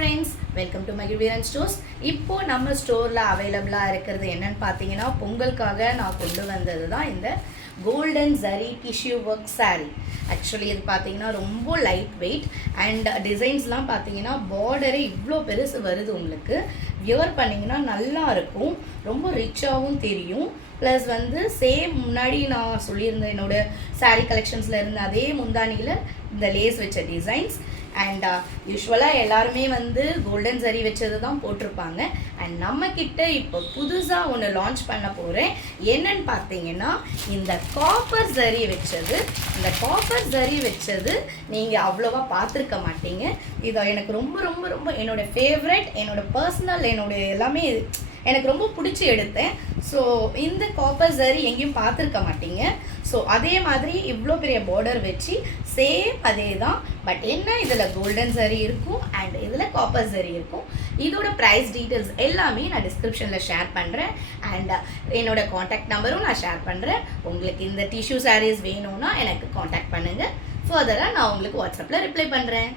Friends, welcome to Magizhveeran stores. இப்போ நம்ம ஸ்டோரில் அவைலபிளாக இருக்கிறது என்னன்னு பார்த்தீங்கன்னா, பொங்கலுக்காக நான் கொண்டு வந்தது தான் இந்த golden zari tissue work saree. Actually இது பார்த்தீங்கன்னா ரொம்ப லைட் வெயிட் அண்ட் டிசைன்ஸ்லாம் பார்த்தீங்கன்னா பார்டரே இவ்வளோ பெருசு வருது. உங்களுக்கு வியர் பண்ணிங்கன்னா நல்லா இருக்கும், ரொம்ப ரிச்சாகவும் தெரியும். ப்ளஸ் வந்து சேம் முன்னாடி நான் சொல்லியிருந்தேன் என்னோடய saree கலெக்ஷன்ஸில் இருந்த அதே முந்தானியில் இந்த லேஸ் வச்ச டிசைன்ஸ். அண்ட் யூஸ்வலாக எல்லாருமே வந்து கோல்டன் ஜரி வச்சது தான் போட்டிருப்பாங்க. அண்ட் நம்மக்கிட்ட இப்போ புதுசாக ஒன்று லான்ச் பண்ண போகிறேன். என்னன்னு பார்த்தீங்கன்னா, இந்த காப்பர் ஜரி வச்சது. இந்த காப்பர் ஜரி வச்சது நீங்கள் அவ்வளோவா பார்த்துருக்க மாட்டீங்க. இதை எனக்கு ரொம்ப ரொம்ப ரொம்ப என்னோடய ஃபேவரட், என்னோடய பர்சனல், என்னோடய எல்லாமே எனக்கு ரொம்ப பிடிச்சி எடுத்தேன். ஸோ இந்த காப்பர் ஜரி எங்கேயும் பார்த்துருக்க மாட்டீங்க. ஸோ அதே மாதிரி இவ்வளோ பெரிய பார்டர் வச்சு சேம் அதே தான். பட் என்ன, இதில் கோல்டன் ஜரி இருக்கும் அண்ட் இதில் காப்பர் ஜரி இருக்கும். இதோட ப்ரைஸ் டீட்டெயில்ஸ் எல்லாமே நான் டிஸ்கிரிப்ஷனில் ஷேர் பண்ணுறேன். அண்ட் என்னோட காண்டாக்ட் நம்பரும் நான் ஷேர் பண்ணுறேன். உங்களுக்கு இந்த டிஷ்யூ சாரீஸ் வேணும்னா எனக்கு காண்டாக்ட் பண்ணுங்கள். ஃபர்தராக நான் உங்களுக்கு வாட்ஸ்அப்பில் ரிப்ளை பண்ணுறேன்.